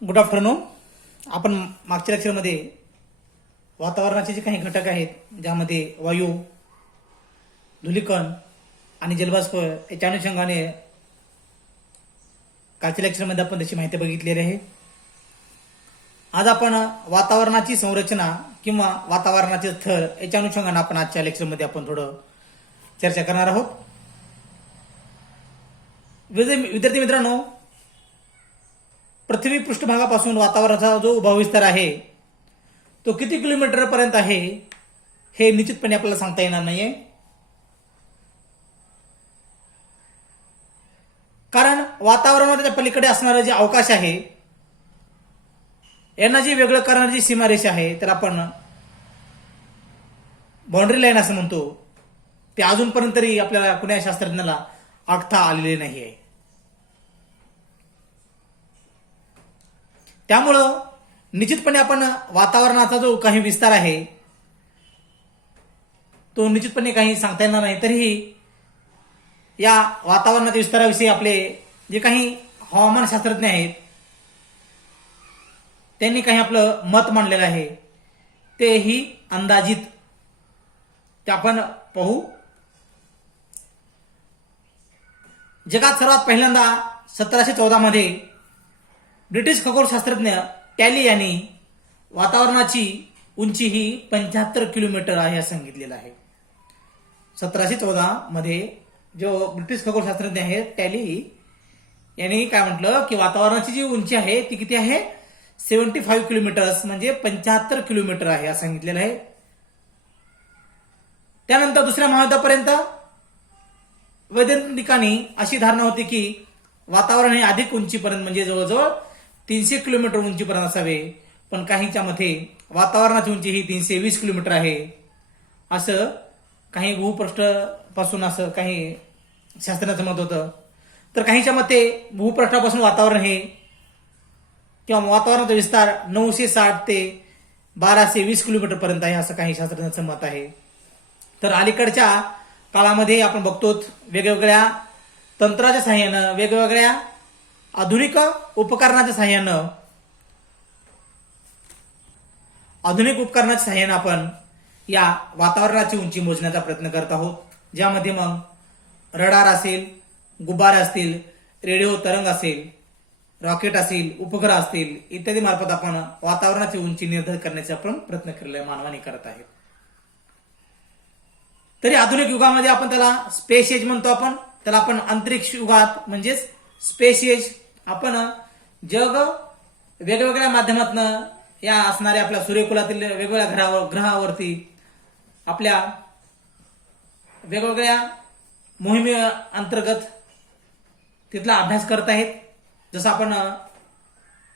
Good afternoon. आपण मागच्या लेक्चरमध्ये वातावरणाचे जे काही घटक आहेत, ज्यामध्ये वायू, धुलीकण आणि जलबाष्प याच्या अनुषंगाने कालच्या लेक्चरमध्ये आपण त्याची माहिती बघितलेली आहे. आज आपण वातावरणाची संरचना किंवा वातावरणाचे थर याच्या अनुषंगाने आपण आजच्या लेक्चरमध्ये आपण थोडं चर्चा करणार आहोत. विद्यार्थी मित्रांनो, पृथ्वी पृष्ठभागापासून वातावरणाचा जो उभा विस्तार आहे तो किती किलोमीटर पर्यंत आहे हे निश्चितपणे आपल्याला सांगता येणार नाहीये. कारण वातावरणाच्या पलीकडे असणारं जे अवकाश आहे, यांना जी वेगळं करणारी जी सीमारेषा आहे त्याला आपण बाउंड्री लाईन असं म्हणतो, ते अजूनपर्यंत तरी आपल्याला कुण्या शास्त्रज्ञाला आखता आलेले नाही आहे. त्यामुळं निश्चितपणे आपण वातावरणाचा जो काही विस्तार आहे तो निश्चितपणे काही सांगता येणार नाही. तरीही या वातावरणाच्या विस्ताराविषयी आपले जे काही हवामानशास्त्रज्ञ आहेत त्यांनी काही आपलं मत मांडलेलं आहे, तेही अंदाजित ते आपण पाहू. जगात सर्वात पहिल्यांदा 1714 मध्ये ब्रिटिश खगोलशास्त्रज्ञ टॅली यांनी वातावरणाची उंची ही 75 किलोमीटर आहे असं सांगितलेलं आहे. 1714 मध्ये जो ब्रिटिश खगोलशास्त्रज्ञ आहे टॅली यांनी काय म्हटलं की वातावरणाची जी उंची आहे ती किती आहे, 75 किलोमीटर्स म्हणजे 75 किलोमीटर आहे असं सांगितलेलं आहे. त्यानंतर दुसऱ्या महायुद्धापर्यंत वैज्ञानिकांनी अशी धारणा होती की वातावरण हे अधिक उंचीपर्यंत म्हणजे जवळजवळ 300 किलोमीटर उंचीपर्यंत असावे, पण काहींच्या मते वातावरणाची उंची ही 320 किलोमीटर आहे असं काही भूपृष्ठापासून असं काही शास्त्रज्ञाचं मत होतं. तर काहींच्या मते भूपृष्ठापासून वातावरण हे किंवा वातावरणाचा विस्तार 960 ते 1220 किलोमीटर पर्यंत आहे असं काही शास्त्रज्ञाचं मत आहे. तर अलीकडच्या काळामध्ये आपण बघतो वेगवेगळ्या तंत्राच्या सहाय्यानं, वेगवेगळ्या आधुनिक उपकरणाच्या सहाय्यानं आपण या वातावरणाची उंची मोजण्याचा प्रयत्न करत आहोत. ज्यामध्ये मग रडार असेल, गुब्बारे असतील, रेडिओ तरंग असेल, रॉकेट असेल, उपग्रह असतील इत्यादी मार्फत आपण वातावरणाची उंची निर्धारित करण्याचा आपण प्रयत्न केलेला मानवाने करत आहे. तरी आधुनिक युगामध्ये आपण त्याला स्पेस एज म्हणतो. त्याला आपण अंतरिक्ष युगात म्हणजेच स्पेस एज आपण जग वेगवेगळ्या माध्यमातून या असणाऱ्या आपल्या सूर्यकुलातील वेगवेगळ्या ग्रहावरती आपल्या वेगवेगळ्या मोहिमे अंतर्गत तिथला अभ्यास करत आहेत. जसं आपण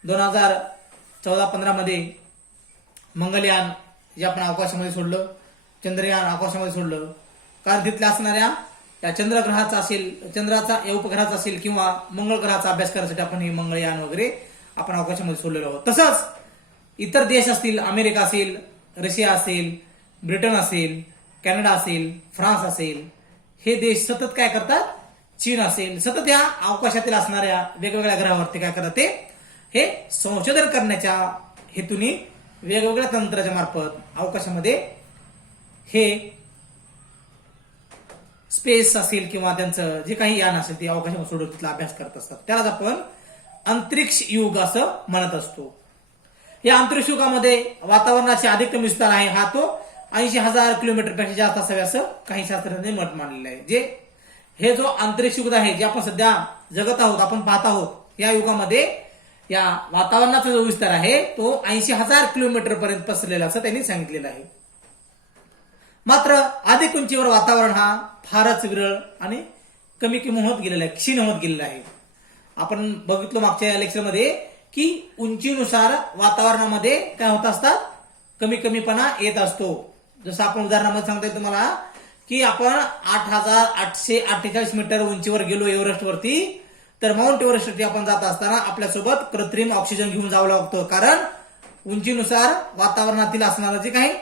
2014-15 मध्ये मंगलयान जे आपण आकाशामध्ये सोडलं, चंद्रयान आकाशामध्ये सोडलं, कारण तिथल्या असणाऱ्या या चंद्रग्रहाचा असेल, चंद्राचा या उपग्रहाचा असेल किंवा मंगळ ग्रहाचा अभ्यास करण्यासाठी आपण हे मंगळयान वगैरे आपण अवकाशामध्ये सोडलेलो आहोत. तसंच इतर देश असतील, अमेरिका असेल, रशिया असेल, ब्रिटन असेल, कॅनडा असेल, फ्रान्स असेल, हे देश सतत काय करतात, चीन असेल, सतत या अवकाशातील असणाऱ्या वेगवेगळ्या ग्रहावरती काय करतात, ते हे संशोधन करण्याच्या हेतूने वेगवेगळ्या तंत्राच्या मार्फत अवकाशामध्ये हे स्पेस असेल किंवा त्यांचं जे काही यान असेल ते अवकाशामध्ये सोडून तिथला अभ्यास करत असतात. त्यालाच आपण अंतरिक्ष युग असं म्हणत असतो. या अंतरिक्ष युगामध्ये वातावरणाचे अधिकतम विस्तार आहे हा तो 80,000 किलोमीटर पेक्षा जास्त असावे असं काही शास्त्रज्ञांनी मत मांडलेलं आहे. जे हे जो अंतरिक्ष युग आहे, जे आपण सध्या जगत आहोत, आपण पाहत आहोत, या युगामध्ये या वातावरणाचा जो विस्तार आहे तो 80,000 किलोमीटर पर्यंत पसरलेला असं त्यांनी सांगितलेलं आहे. मात्र अधिक उंचीवर वातावरण हा फारच विरळ आणि कमी होत गेलेला आहे, क्षीण होत गेलेला आहे. आपण बघितलं मागच्या लेक्चरमध्ये की उंचीनुसार वातावरणामध्ये काय होत असतात, कमीपणा येत असतो. जसं आपण उदाहरणामध्ये सांगतोय तुम्हाला की आपण 8,848 मीटर उंचीवर गेलो एव्हरेस्ट वरती, तर माउंट एव्हरेस्ट वरती आपण जात असताना आपल्यासोबत कृत्रिम ऑक्सिजन घेऊन जावं लागतं. कारण उंचीनुसार वातावरणातील असणारं जे काही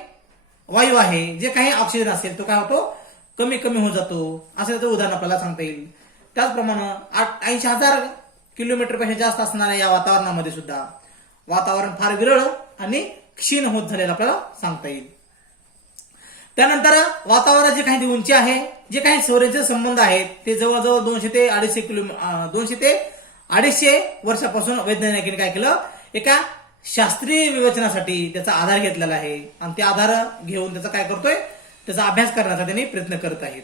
वायू आहे, जे काही ऑक्सिजन असेल तो काय होतो, कमी होत जातो. असं त्याचं उदाहरण आपल्याला सांगता येईल. त्याचप्रमाणे 80,000 किलोमीटर पेक्षा जास्त असणाऱ्या या वातावरणामध्ये सुद्धा वातावरण फार विरळ आणि क्षीण होत झालेलं आपल्याला सांगता येईल. त्यानंतर वातावरणाची काही उंची आहे, जे काही सौरचे संबंध आहेत ते जवळजवळ 200 ते 250 वर्षापासून वैज्ञानिकांनी काय केलं, एका शास्त्रीय विवेचनासाठी त्याचा आधार घेतलेला आहे आणि ते आधार घेऊन त्याचा काय करतोय, त्याचा अभ्यास करण्याचा त्यांनी प्रयत्न करत आहेत.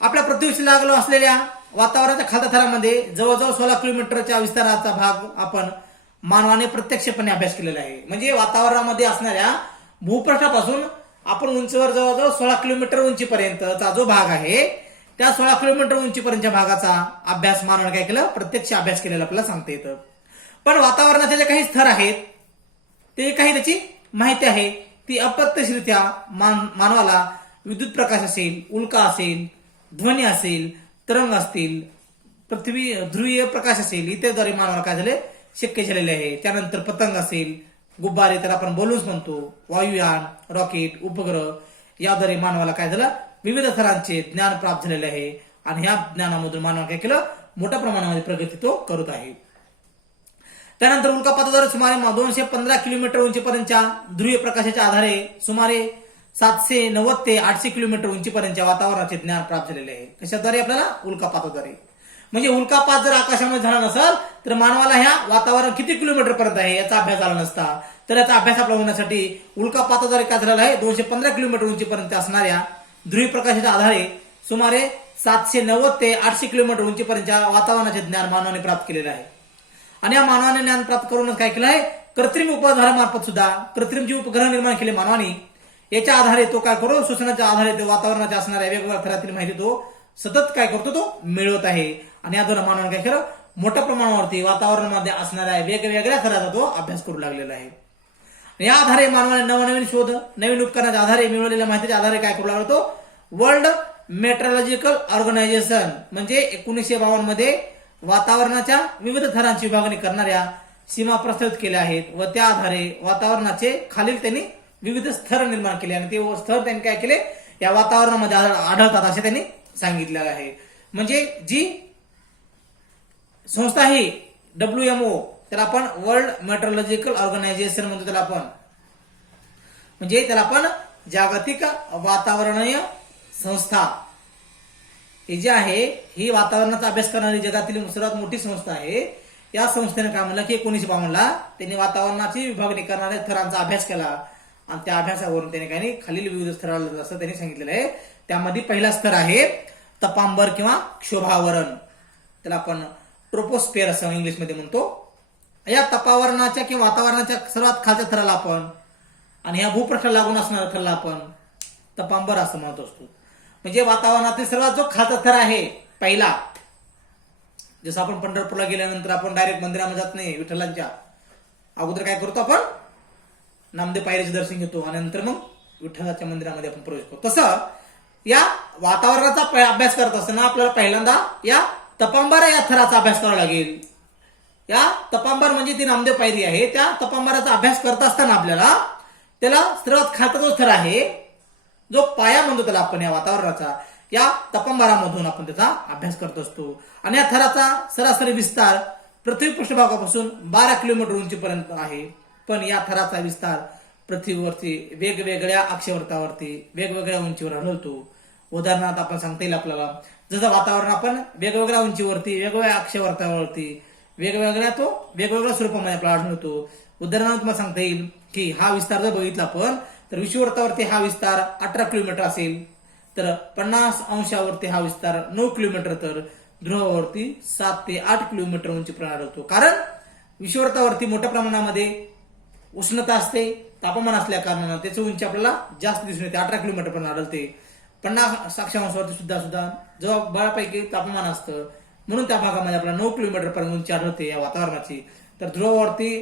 आपल्या पृथ्वीशी लागलो असलेल्या वातावरणाच्या खालच्या थरामध्ये जवळजवळ 16 किलोमीटरच्या विस्ताराचा भाग आपण मानवाने प्रत्यक्षपणे अभ्यास केलेला आहे. म्हणजे वातावरणामध्ये असणाऱ्या भूपृष्ठापासून आपण उंचीवर जवळजवळ 16 किलोमीटर उंचीपर्यंतचा जो भाग आहे त्या 16 किलोमीटर उंचीपर्यंतच्या भागाचा अभ्यास मानवाने काय केलं, प्रत्यक्ष अभ्यास केलेला आपल्याला सांगता येतं. पण वातावरणाचे जे काही स्तर आहेत ते काही त्याची माहिती आहे ती अप्रत्यक्षरित्या मानवाला विद्युत प्रकाश असेल, उल्का असेल, ध्वनी असेल, तरंग असतील, पृथ्वी ध्रुवीय प्रकाश असेल इत्यादीद्वारे मानवाला काय झाले शक्य झालेले आहे. त्यानंतर पतंग असेल, गुब्बारे तर आपण बलून्स म्हणतो, वायुयान, रॉकेट, उपग्रह याद्वारे मानवाला काय झालं विविध थरांचे ज्ञान प्राप्त झालेले आहे आणि ह्या ज्ञानामधून मानवाने काय केलं मोठ्या प्रमाणामध्ये प्रगती तो करत आहे. त्यानंतर उल्कापाताद्वारे सुमारे 215 किलोमीटर उंचीपर्यंतच्या ध्रुवीय प्रकाशाच्या आधारे सुमारे 790 ते 800 किलोमीटर उंचीपर्यंतच्या वातावरणाचे ज्ञान प्राप्त झालेले आहे. कशाद्वारे आपल्याला उल्कापाताद्वारे. म्हणजे उल्कापात जर आकाशामध्ये झाला नसेल तर मानवाला ह्या वातावरण किती किलोमीटर पर्यंत आहे याचा अभ्यास झाला नसता. तर याचा अभ्यास आपला होण्यासाठी उल्कापाताद्वारे काय झालेला आहे 215 किलोमीटर उंचीपर्यंत असणाऱ्या ध्रुवीय प्रकाशाच्या आधारे सुमारे 790 ते 800 किलोमीटर उंचीपर्यंतच्या वातावरणाचे ज्ञान मानवाने प्राप्त केलेलं आहे. आणि या मानवाने ज्ञान प्राप्त करूनच काय केलं आहे, कृत्रिम उपग्रहामार्फत सुद्धा कृत्रिम जे उपग्रह निर्माण केले मानवाने याच्या आधारे तो काय करू शोषणाच्या आधारे ते वातावरणाच्या असणाऱ्या वेगवेगळ्या थरातील माहिती तो सतत काय करतो तो मिळवत आहे. आणि याद्वारे मानवाने काय केलं मोठ्या प्रमाणावरती वातावरणामध्ये असणाऱ्या वेगवेगळ्या थराचा तो अभ्यास करू लागलेला आहे. या आधारे मानवाने नवनवीन शोध, नवीन उपकरणाच्या आधारे मिळवलेल्या माहितीच्या आधारे काय करू लागला तो वर्ल्ड मेट्रोलॉजिकल ऑर्गनायझेशन म्हणजे 1952 मध्ये वातावरणाच्या विविध थरांची विभागणी करणाऱ्या सीमा प्रस्तावित केल्या आहेत व त्या आधारे वातावरणाचे खालील त्यांनी विविध स्तर निर्माण केले आणि ते स्तर त्यांनी काय केले या वातावरणामध्ये आढळतात असे त्यांनी सांगितलेलं आहे. म्हणजे जी संस्था आहे WMO त्याला आपण वर्ल्ड मेट्रोलॉजिकल ऑर्गनायझेशन म्हणतो त्याला आपण, म्हणजे त्याला आपण जागतिक वातावरणीय संस्था ही जी आहे ही वातावरणाचा अभ्यास करणारी जगातील सर्वात मोठी संस्था आहे. या संस्थेने काय म्हणलं की 1952 त्यांनी वातावरणाची विभागणी करणाऱ्या थरांचा अभ्यास केला आणि त्या अभ्यासावरून त्यांनी काही खालील विविध स्तराला असं त्यांनी सांगितलेलं आहे. त्यामध्ये पहिला स्तर आहे तपांबर किंवा क्षोभावरण, त्याला आपण ट्रोपोस्फिअर असं इंग्लिशमध्ये म्हणतो. या तपावरणाच्या किंवा वातावरणाच्या सर्वात खालच्या थराला आपण आणि या भूपृष्ठाला लागून असणाऱ्या थराला आपण तपांबर असं म्हणत असतो. म्हणजे वातावरणातील सर्वात जो खालचा थर आहे पहिला, जसं आपण पंढरपूरला गेल्यानंतर आपण डायरेक्ट मंदिरामध्ये जात नाही, विठ्ठलांच्या अगोदर काय करतो आपण नामदेव पायरीचे दर्शन घेतो आणि नंतर मग विठ्ठलाच्या मंदिरामध्ये आपण प्रवेश करतो. तसं या वातावरणाचा अभ्यास करत असताना आपल्याला पहिल्यांदा या तपांबर या थराचा अभ्यास करावा लागेल. या तपांबर म्हणजे ती नामदेव पायरी आहे, त्या तपांबराचा अभ्यास करत असताना आपल्याला त्याला सर्वात खालचा जो थर आहे जो पाया म्हणतो त्याला आपण या वातावरणाचा, या तपांबरामधून आपण त्याचा अभ्यास करत असतो. आणि या थराचा सरासरी विस्तार पृथ्वी पृष्ठभागापासून 12 किलोमीटर उंचीपर्यंत आहे. पण या थराचा विस्तार पृथ्वीवरती वेगवेगळ्या अक्षवर्तावरती वेगवेगळ्या उंचीवर आढळतो. उदाहरणार्थ आपण सांगता येईल आपल्याला जसं वातावरण आपण वेगवेगळ्या उंचीवरती वेगवेगळ्या अक्षवर्तावरती वेगवेगळ्या स्वरूपामध्ये आपल्याला आढळतो. उदाहरणार्थ तुम्हाला सांगता येईल की हा विस्तार जर बघितला आपण तर विषुववृत्तावरती हा विस्तार 18 किलोमीटर असेल, तर 50 अंशावरती हा विस्तार 9 किलोमीटर, तर ध्रुवावरती 7 ते 8 किलोमीटर उंचीपर्यंत आढळतो. कारण विषुववृत्तावरती मोठ्या प्रमाणामध्ये उष्णता असते, तापमान असल्या कारणानं त्याची उंची आपल्याला जास्त दिसून येते, 18 किलोमीटर पर्यंत आढळते. 50 अक्षांशावरती सुद्धा जेव्हा बऱ्यापैकी तापमान असतं म्हणून त्या भागामध्ये आपल्याला 9 किलोमीटर पर्यंत उंची आढळते या वातावरणाची. तर ध्रुवावरती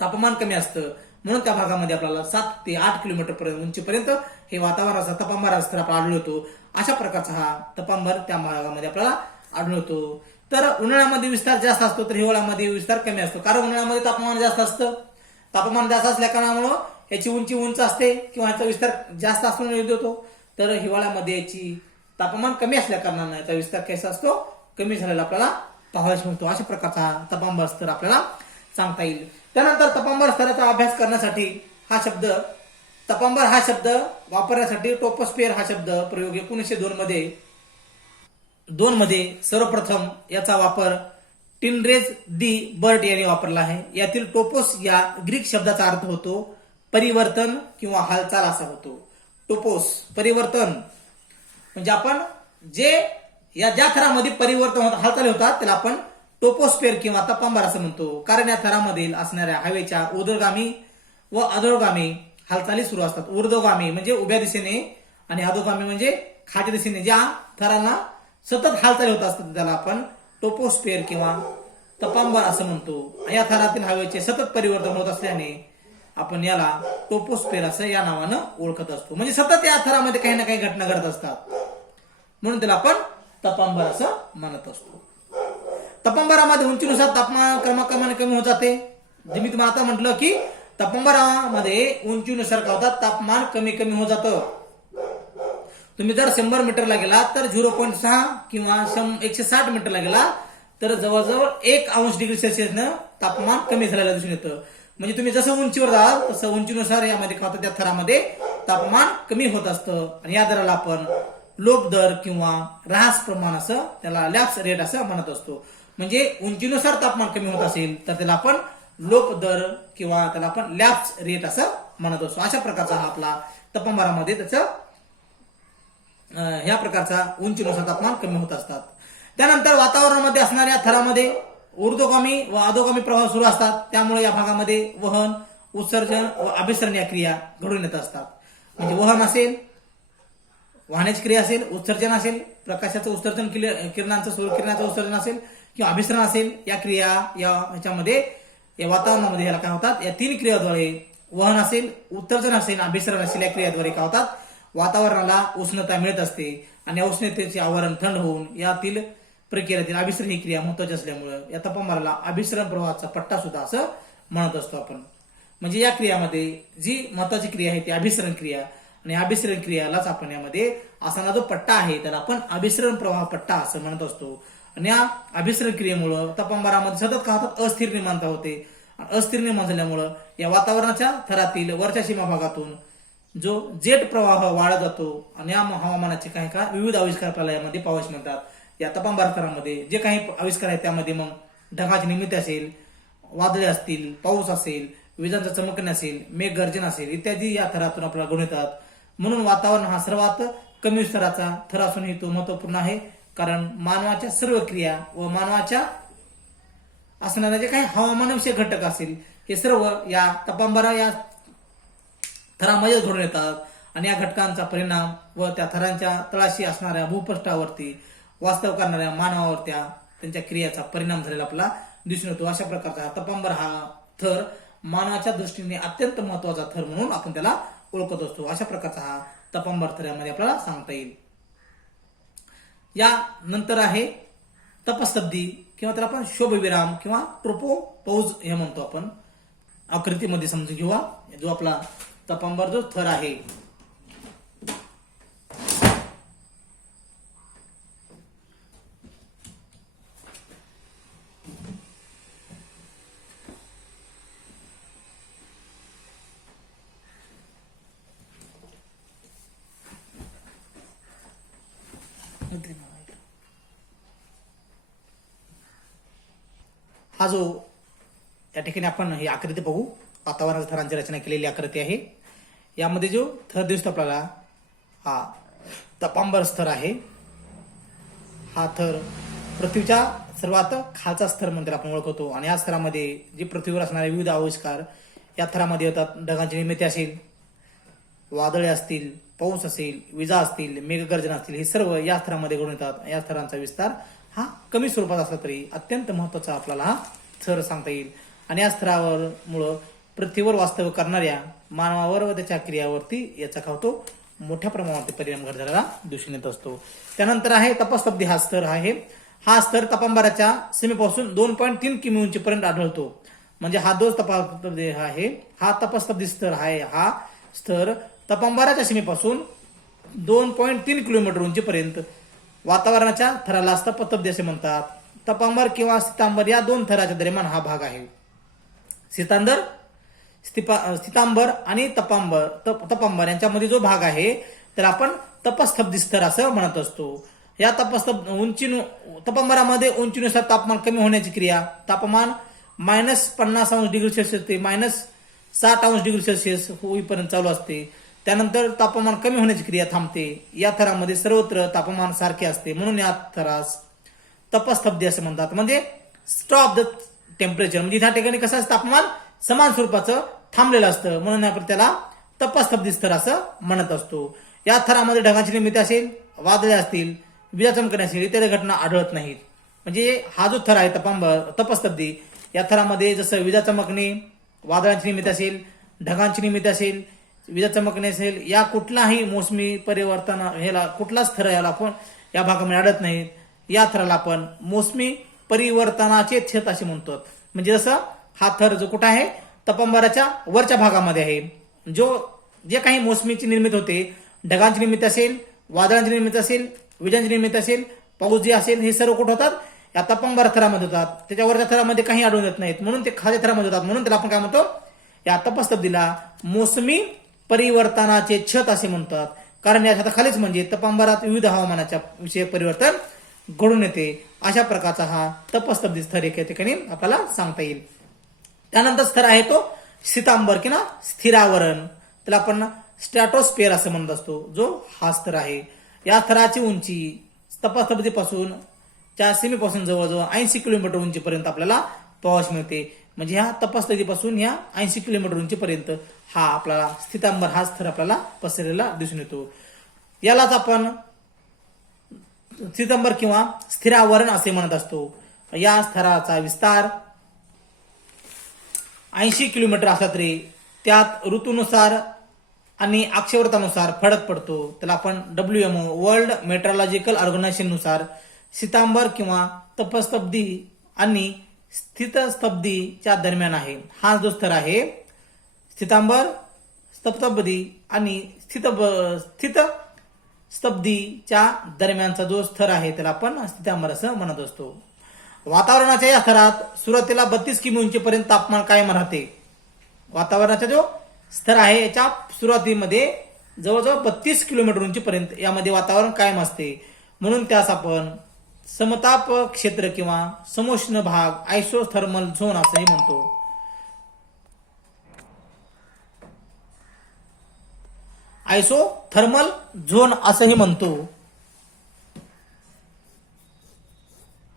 तापमान कमी असतं म्हणून त्या भागामध्ये आपल्याला 7 ते 8 किलोमीटर पर्यंत उंचीपर्यंत हे वातावरणाचा तपांबर स्तर आपल्याला आढळतो. अशा प्रकारचा हा तपांबर त्या भागामध्ये आपल्याला आढळतो. तर उन्हाळ्यामध्ये विस्तार जास्त असतो तर हिवाळ्यामध्ये विस्तार कमी असतो. कारण उन्हाळ्यामध्ये तापमान जास्त असतं, तापमान जास्त असल्या कारणामुळं याची उंची उंच असते किंवा याचा विस्तार जास्त असल्यामुळे होतो. तर हिवाळ्यामध्ये याची तापमान कमी असल्या कारणानं याचा विस्तार कसा असतो कमी झालेला आपल्याला पाहायला मिळतो. अशा प्रकारचा तपांबर स्तर आपल्याला सांगता येईल. त्यानंतर तपांबर स्तराचा अभ्यास करण्यासाठी तपांबर हा शब्द वापरण्यासाठी टोपोस्फिअर हा शब्द प्रयोग 1902 मध्ये सर्वप्रथम याचा वापर टिनरेज दी बर्ट यांनी वापरला आहे. यातील टोपोस या ग्रीक शब्दाचा अर्थ होतो परिवर्तन किंवा हालचाल असा होतो. टोपोस परिवर्तन म्हणजे आपण ज्या थरामध्ये परिवर्तन होत हालचाली होतात त्याला आपण टोपोस्फिअर किंवा तपांबर असं म्हणतो. कारण या थरामधील असणाऱ्या हवेच्या ऊर्ध्वगामी व अधोगामी हालचाली सुरू असतात. ऊर्ध्वगामी म्हणजे उभ्या दिशेने आणि अधोगामी म्हणजे खालच्या दिशेने ज्या थरांना सतत हालचाली होत असतात त्याला आपण टोपोस्फिअर किंवा तपांबर असं म्हणतो. या थरातील हवेचे सतत परिवर्तन होत असल्याने आपण याला टोपोस्फिअर असं या नावानं ओळखत असतो. म्हणजे सतत या थरामध्ये काही ना काही घटना घडत असतात म्हणून त्याला आपण तपांबर असं म्हणत असतो. तपांबरामध्ये उंचीनुसार तापमान क्रमाक्रमाने कमी होत जाते. जे मी तुम्हाला आता म्हटलं की तपांबरामध्ये उंचीनुसार काय होतात तापमान कमी कमी होत जातं. तुम्ही जर 100 मीटरला गेला तर 0.6 किंवा 160 मीटरला गेला तर जवळजवळ 1 अंश डिग्री सेल्सिअसनं तापमान कमी झालेलं दिसून येतं. म्हणजे तुम्ही जसं उंचीवर जाल तसं उंचीनुसार यामध्ये काय होतं त्या थरामध्ये तापमान कमी होत असतं. आणि या दराला आपण लोप दर किंवा ऱ्हास प्रमाण असं त्याला लॅप्स रेट असं म्हणत असतो. म्हणजे उंचीनुसार तापमान कमी होत असेल तर त्याला आपण लोप दर किंवा त्याला आपण लॅप्स रेट असं म्हणत असतो. अशा प्रकारचा हा आपला तपांबरामध्ये त्याचं ह्या प्रकारचा उंचीनुसार तापमान कमी होत असतात. त्यानंतर वातावरणामध्ये असणाऱ्या थरामध्ये ऊर्ध्वगामी व अधोगामी प्रवाह सुरू असतात. त्यामुळे या भागामध्ये वहन उत्सर्जन व अभिसरण या क्रिया घडून येत असतात. म्हणजे वहन असेल वाहण्याची क्रिया असेल, उत्सर्जन असेल, प्रकाशाचं उत्सर्जन किरणांचं सूर्यकिरणाचं उत्सर्जन असेल किंवा अभिसरण असेल, या क्रिया ह्याच्यामध्ये या वातावरणामध्ये याला काय होतात या 3 क्रियाद्वारे वहन असेल, उत्सर्जन असेल, अभिसरण असेल या क्रियाद्वारे काय होतात वातावरणाला उष्णता मिळत असते. आणि या उष्णतेचे आवरण थंड होऊन यातील प्रक्रियेतील अभिसरण ही क्रिया महत्वाची असल्यामुळे या तपांबराला अभिसरण प्रवाहाचा पट्टा सुद्धा असं म्हणत असतो आपण. म्हणजे या क्रियामध्ये जी महत्वाची क्रिया आहे ती अभिसरण क्रिया आणि अभिसरण क्रियालाच आपण यामध्ये असणारा जो पट्टा आहे त्याला आपण अभिसरण प्रवाह पट्टा असं म्हणत असतो. आणि या अभिसरण क्रियेमुळे तपांबरामध्ये सतत काय होतात अस्थिर निर्माणता होते. अस्थिर निर्माण झाल्यामुळं या वातावरणाच्या थरातील वरच्या सीमा भागातून जो जेट प्रवाह वाढत जातो आणि या हवामानाचे काही का विविध आविष्कार आपल्याला यामध्ये पाहावयास मिळतात. या तपांबर थरामध्ये जे काही आविष्कार आहेत त्यामध्ये मग ढगाची निर्मिती असेल, वादळे असतील, पाऊस असेल, विजांचा चमकणे असेल, मेघगर्जन असेल इत्यादी या थरातून आपल्याला घडून येतात. म्हणून वातावरण हा सर्वात कमी स्तराचा थर असूनही तो महत्वपूर्ण आहे. कारण मानवाच्या सर्व क्रिया व मानवाच्या असणारे जे काही हवामानविषयक घटक असेल हे सर्व या तपांबरा या थरामध्ये घडून येतात. आणि या घटकांचा परिणाम व त्या थरांच्या तळाशी असणाऱ्या भूपृष्ठावरती वास्तव करणाऱ्या मानवावर त्यांच्या क्रियाचा परिणाम झालेला आपला दिसून येतो. अशा प्रकारचा तपांबर हा थर मानवाच्या दृष्टीने अत्यंत महत्वाचा थर म्हणून आपण त्याला ओळखत असतो. अशा प्रकारचा हा तपांबर थरामध्ये आपल्याला सांगता येईल. या नंतर आहे तपस्तब्दी किंवा त्याला आपण शोभविराम किंवा ट्रोपोपौज हे म्हणतो आपण. आकृतीमध्ये समजून घेऊया जो आपला तपांबर जो थर आहे हा जो या ठिकाणी आपण ही आकृती बघू वातावरणाच्या थरांची रचना केलेली आकृती आहे. यामध्ये जो थर दिसतो आपल्याला हा तपांबर स्तर आहे. हा थर पृथ्वीच्या सर्वात खालचा स्तर म्हणून आपण ओळखतो. आणि या स्तरामध्ये जे पृथ्वीवर असणारे विविध आविष्कार या थरामध्ये येतात. ढगांची निर्मिती असेल, वादळे असतील, पाऊस असेल, विजा असतील, मेघगर्जन असतील हे सर्व या स्तरामध्ये घडून येतात. या स्तरांचा विस्तार हा कमी स्वरूपात असला तरी अत्यंत महत्वाचा आपल्याला हा थर सांगता येईल. आणि या स्तरावर मुळे पृथ्वीवर वास्तव्य करणाऱ्या मानवावर व त्याच्या क्रियावरती याचा काय होतो मोठ्या प्रमाणात परिणाम घडलेला दिसून येत असतो. त्यानंतर आहे तपस्तब्दी हा स्तर आहे. हा स्तर तपांबराच्या सीमेपासून 2.3 किमी उंचीपर्यंत आढळतो. म्हणजे हा जो तपस्तब्दी आहे हा तपस्तब्दी स्तर आहे. हा स्तर तपांबराच्या सीमेपासून 2.3 किलोमीटर उंचीपर्यंत वातावरणाच्या थराला तपस्तब्दी असे म्हणतात. तपांबर किंवा सीतांबर या 2 थराच्या दरम्यान हा भाग आहे. स्थितांबर स्थितांबर आणि तपांबर यांच्यामध्ये जो भाग आहे त्याला आपण तपस्तब्धी स्तर असं म्हणत असतो. या तपांबरामध्ये उंचीनुसार तापमान कमी होण्याची क्रिया तापमान -50° ते -60° होईपर्यंत चालू असते. त्यानंतर तापमान कमी होण्याची क्रिया थांबते. या थरामध्ये सर्वत्र तापमान सारखे असते म्हणून या थरास तपस्तब्धी असं म्हणतात. म्हणजे स्टॉप द टेम्परेचर, म्हणजे त्या ठिकाणी कसं असतं तापमान समान स्वरूपाचं थांबलेलं असतं म्हणून आपण त्याला तपस्तब्धी स्तर असं म्हणत असतो. या थरामध्ये ढगांची निर्मिती असेल, वादळे असतील, विजा चमकणे असेल इत्यादी घटना आढळत नाहीत. म्हणजे हा जो थर आहे तपस्तब्धी या थरामध्ये जसं विजा चमकणे, वादळांची निर्मिती असेल, ढगांची निर्मिती असेल, विजा चमकणे असेल, या कुठलाही मोसमी परिवर्तन ह्याला कुठलाच थर याला आपण या भागामध्ये आढळत नाहीत. या थराला आपण मोसमी परिवर्तनाचे छत असे म्हणतो. म्हणजे जसं हा थर जो कुठं आहे तपांबराच्या वरच्या भागामध्ये आहे. जे काही मोसमीची निर्मिती होते, ढगांची निर्मिती असेल, वादळांची निर्मिती असेल, विजांची निर्मिती असेल, पाऊस जे असेल, हे सर्व कुठं होतात या तपांबर थरामध्ये होतात. त्याच्या वरच्या थरामध्ये काही आढळून येत नाहीत म्हणून ते खाली थरामध्ये होतात. म्हणून त्याला आपण काय म्हणतो या तपस्तब्धीला मोसमी परिवर्तनाचे छत असे म्हणतात. कारण या छताखालीच म्हणजे तपांबरात विविध हवामानाच्या विषयक परिवर्तन घडून येते. अशा प्रकारचा हा तपस्तब्धी स्तर या ठिकाणी आपल्याला सांगता येईल. त्यानंतर स्तर आहे तो स्थितांबर किंवा स्थिरावरण, त्याला आपण स्ट्रॅटोस्फिअर असं म्हणत असतो. जो हा स्तर आहे या स्तराची उंची तपस्तब्धीपासून च्या सीमेपासून जवळजवळ 80 किलोमीटर उंचीपर्यंत आपल्याला पाहावयास मिळते. म्हणजे ह्या तपस्तब्धीपासून ह्या 80 किलोमीटर उंचीपर्यंत हा आपल्याला स्थितांबर हा स्तर आपल्याला पसरलेला दिसून येतो. यालाच आपण स्थितांबर किंवा स्थिरावरण असे म्हणत असतो. या स्तराचा विस्तार 80 किलोमीटर असला तरी त्यात ऋतूनुसार आणि अक्षांशानुसार फरक पडतो. त्याला आपण WMO वर्ल्ड मेट्रोलॉजिकल ऑर्गनायझेशन नुसार स्थितांबर किंवा तपस्तब्धी आणि स्थितस्तब्धीच्या दरम्यान आहे. हा जो स्तर आहे स्थितांबर, तपस्तब्धी आणि स्थितस्तब्धीच्या दरम्यानचा जो स्तर आहे त्याला आपण स्थितांबर असं म्हणत असतो. वातावरणाच्या या स्तरात सुरुवातीला 32 किमी उंचीपर्यंत तापमान कायम राहते. वातावरणाचा जो स्तर आहे याच्या सुरुवातीमध्ये जवळजवळ 32 किलोमीटर उंचीपर्यंत यामध्ये वातावरण कायम असते म्हणून त्यास आपण समताप क्षेत्र किंवा समोष्ण भाग आयसोथर्मल झोन असंही म्हणतो. आयसोथर्मल झोन असंही म्हणतो.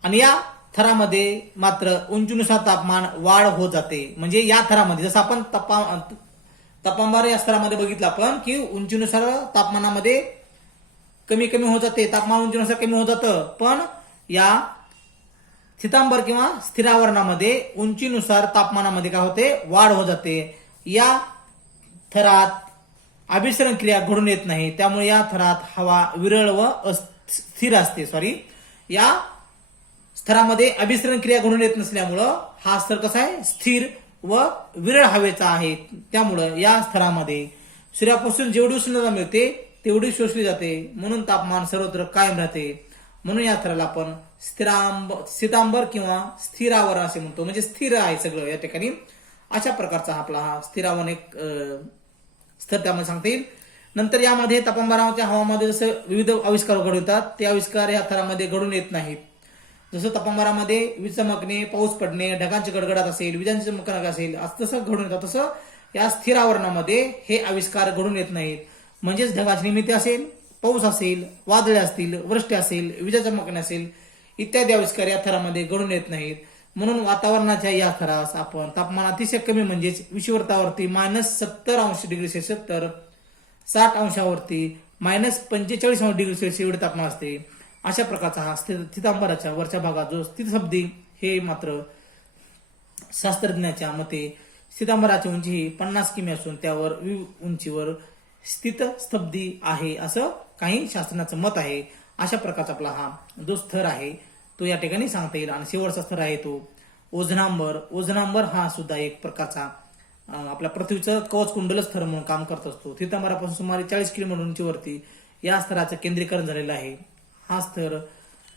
आणि या थरामध्ये मात्र उंचीनुसार तापमान वाढ होत जाते. म्हणजे या थरामध्ये जसं आपण तपांबर या स्तरामध्ये बघितलं आपण की उंचीनुसार तापमानामध्ये कमी कमी होत जाते, तापमान उंचीनुसार कमी होत जातं. पण या स्थितांबर किंवा स्थिरावरणामध्ये उंचीनुसार तापमानामध्ये काय होते वाढ होत जाते. या थरात अभिसरण क्रिया घडून येत नाही त्यामुळे या थरात हवा विरळ व स्थिर असते. या स्तरामध्ये अभिसरण क्रिया घडून येत नसल्यामुळं हा स्तर कसा आहे स्थिर व विरळ हवेचा आहे. त्यामुळं या स्तरामध्ये सूर्यापासून जेवढी उष्णता मिळते तेवढी शोषली जाते म्हणून तापमान सर्वत्र कायम राहते. म्हणून या थराला आपण स्थितांबर किंवा स्थिरावरण असे म्हणतो. म्हणजे स्थिर आहे सगळं या ठिकाणी. अशा प्रकारचा आपला हा स्थिरावरण एक स्तर त्यामध्ये सांगता येईल. नंतर यामध्ये तापमानाच्या हवामानामध्ये जसं विविध आविष्कार घडून येतात ते आविष्कार या थरामध्ये घडून येत नाहीत. जसं तापमानामध्ये वीज चमकणे, पाऊस पडणे, ढगांची गडगडाट असेल, विजांची चमकणे असेल तसं घडून येतात. तसं या स्थिरावरणामध्ये हे आविष्कार घडून येत नाहीत. म्हणजेच ढगाची निर्मिती असेल, पाऊस असेल, वादळे असतील, वृष्टी असेल, विजा चमकणे असेल इत्यादी आविष्कार या थरामध्ये घडून येत नाहीत. म्हणून वातावरणाच्या या थरास आपण तापमान अतिशय कमी म्हणजेच विषुववृत्तावरती -70°C तर 60°वरती -45°C एवढे तापमान असते. अशा प्रकारचा हा स्थितांबराच्या वरच्या भागात जो स्थितस्तब्धी हे मात्र शास्त्रज्ञाच्या मते स्थितांबराची उंची ही 50 किमी असून त्यावर उंचीवर स्थितस्तब्धी आहे असं काही शास्त्रज्ञाचं मत आहे. अशा प्रकारचा आपला हा जो स्तर आहे तो या ठिकाणी सांगता येईल. आणि शेवटचा स्तर आहे तो ओझोनांबर. ओझोनांबर हा सुद्धा एक प्रकारचा आपल्या पृथ्वीचं कवच कुंडल स्तर म्हणून काम करत असतो. स्थितांबरापासून सुमारे 40 किलोमीटर उंचीवरती या स्तराचं केंद्रीकरण झालेलं आहे. हा स्तर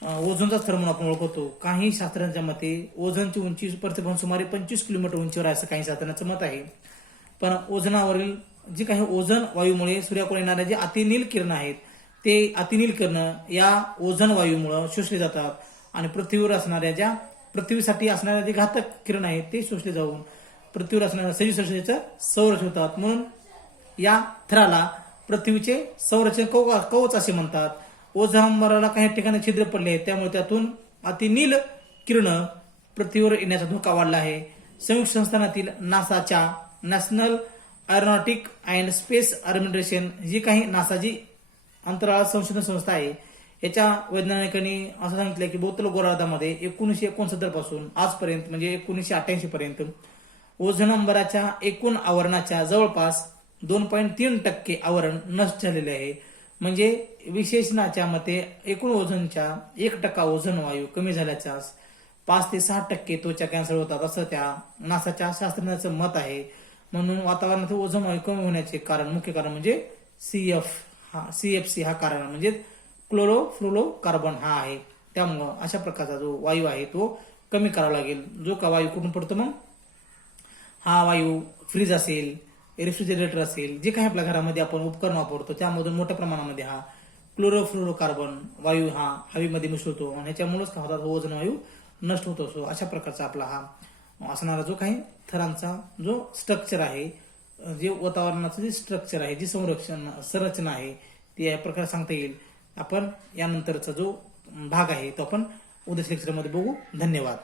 ओझोनचा थर म्हणून आपण ओळखतो. काही शास्त्रज्ञांच्या मते ओझोनची उंची पृथ्वीपासून सुमारे 25 किलोमीटर उंचीवर आहे असं काही शास्त्रज्ञांचं मत आहे. पण ओझोनावरील जे काही ओझोन वायूमुळे सूर्याकडून येणारे जे अतिनील किरण आहेत ते अतिनील किरण या ओझोन वायूमुळे शोषले जातात आणि पृथ्वीसाठी असणाऱ्या जे घातक किरण आहेत ते शोषले जाऊन पृथ्वीवर असणाऱ्या सजीव सृष्टीचं संरक्षण होतात. म्हणून या थराला पृथ्वीचे संरक्षण कवच असे म्हणतात. ओझोनबराला काही ठिकाणी छिद्र पडले आहेत त्यामुळे त्यातून अतिनील किरण पृथ्वीवर येण्याचा धोका वाढला आहे. संयुक्त संस्थानातील नासाच्या national aeronautic and space administration जी काही नासा जी अंतराळ संशोधन संस्था आहे याच्या वैज्ञानिकांनी असं सांगितलं की भौतिक गोलार्धामध्ये 1969 पासून आजपर्यंत म्हणजे 1988 पर्यंत ओझोन अंबराच्या एकूण आवरणाच्या जवळपास 2.3% आवरण नष्ट झालेले आहे. म्हणजे विश्लेषणाच्या मते एकूण ओझोनच्या 1% ओझोन वायू कमी झाल्याच्या 5 ते 6% त्वचा कॅन्सर होतात असं त्या नासाच्या शास्त्रज्ञांचं मत आहे. म्हणून वातावरणातील ओझोन वायू कमी होण्याचे मुख्य कारण म्हणजे CFC हा कारण म्हणजे क्लोरोफ्लोरोकार्बन हा आहे. त्यामुळं अशा प्रकारचा जो वायू आहे तो कमी करावा लागेल. जो का वायू कुठून पडतो मग हा वायू फ्रीज असेल, रेफ्रिजरेटर असेल, जे काही आपल्या घरामध्ये आपण उपकरण वापरतो त्यामधून मोठ्या प्रमाणामध्ये हा क्लोरोफ्लोरोकार्बन वायू हा हवेमध्ये मिसळतो आणि ह्याच्यामुळेच काय होतात ओझोन वायू नष्ट होत असतो. अशा प्रकारचा आपला हा असणारा जो काही थरांचा जो स्ट्रक्चर आहे, जे वातावरणाचं जे स्ट्रक्चर आहे, जी संरचना आहे ती या प्रकारे सांगता येईल. आपण यानंतरचा जो भाग आहे तो आपण उद्या लेक्चरमध्ये बघू. धन्यवाद.